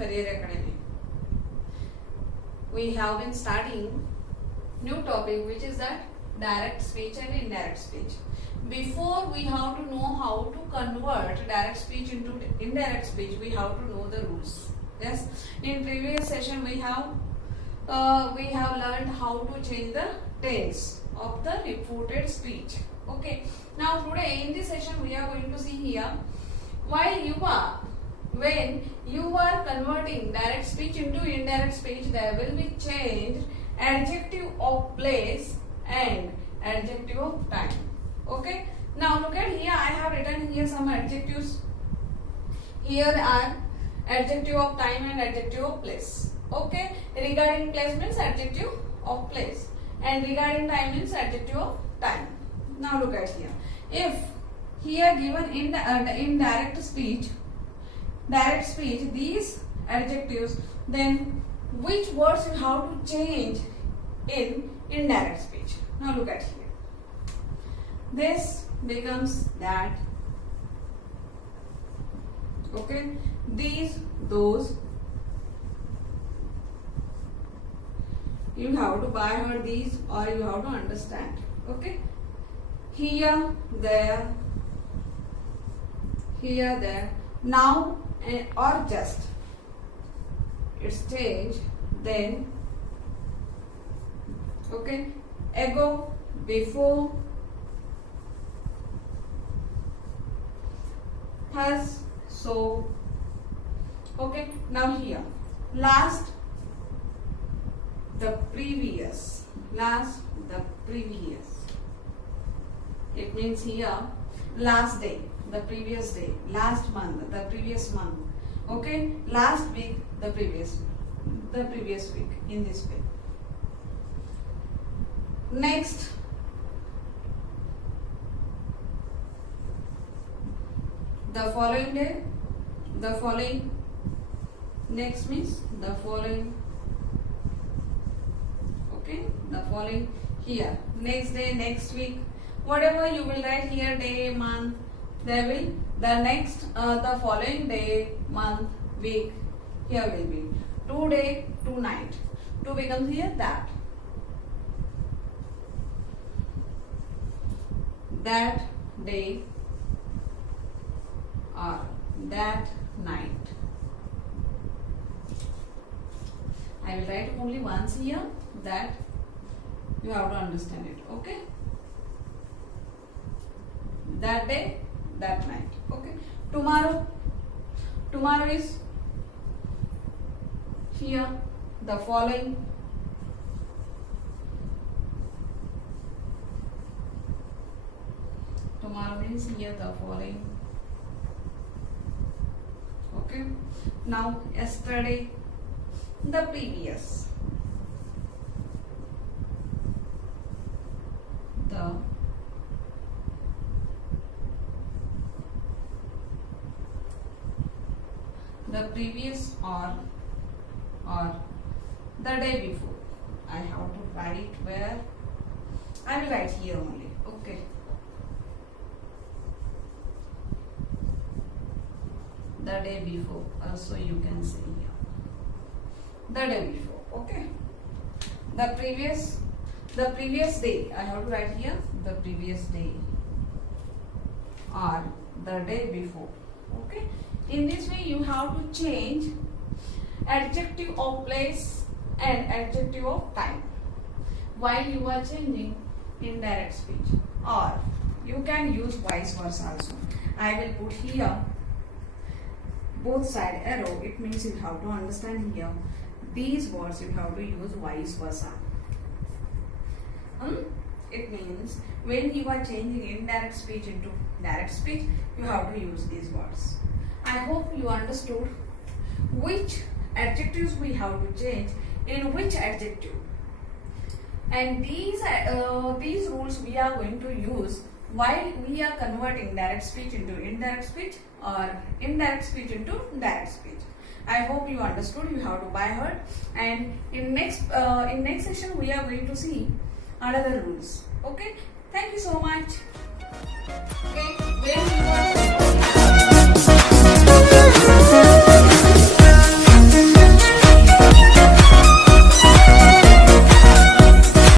Career Academy. We have been starting new topic, which is that direct speech and indirect speech. Before we have to know how to convert direct speech into indirect speech, we have to know the rules. Yes, in previous session we have learned how to change the tense of the reported speech. Okay. Now today in this session we are going to see here when you are converting direct speech into indirect speech, there will be changed adjective of place and adjective of time. Okay. Now look at here, I have written here some adjectives. Here are adjective of time and adjective of place. Okay. Regarding place means adjective of place, and regarding time means adjective of time. Now look at here. If here given in the direct speech, these adjectives, then which words you have to change in indirect speech? Now look at here. This becomes that. Okay. These, those. You have to by heart these, or you have to understand. Okay. Here, there, now or just. It's change, then. Okay. Ago, before. Thus, so. Okay. Now here, last, the previous. Last, the previous. It means here last day, the previous day, last month, the previous month. Okay, last week, the previous week, in this way. Next, the following day, the following. Next means the following. Okay, the following. Here, next day, next week. Whatever you will write here, day, month, there will the next, the following day, month, week, here will be today, tonight. To becomes here that. That day or that night. I will write only once here, that you have to understand it. Okay. That day, that night. Okay. Tomorrow is here, the following. Tomorrow means here, the following. Okay. Now yesterday, the previous. The previous or the day before. I have to write where? I will write here only. Okay. The day before. Also you can say here. The day before. Okay. The previous day. I have to write here the previous day or the day before. Okay. In this way, you have to change adjective of place and adjective of time while you are changing indirect speech. Or you can use vice versa also. I will put here both side arrow. It means you have to understand here. These words you have to use vice versa. It means when you are changing indirect speech into direct speech, you have to use these words. I hope you understood which adjectives we have to change in which adjective, and these rules we are going to use while we are converting direct speech into indirect speech or indirect speech into direct speech. I hope you understood. You have to by heart, and in next session we are going to see another rules. Okay, thank you so much. Okay.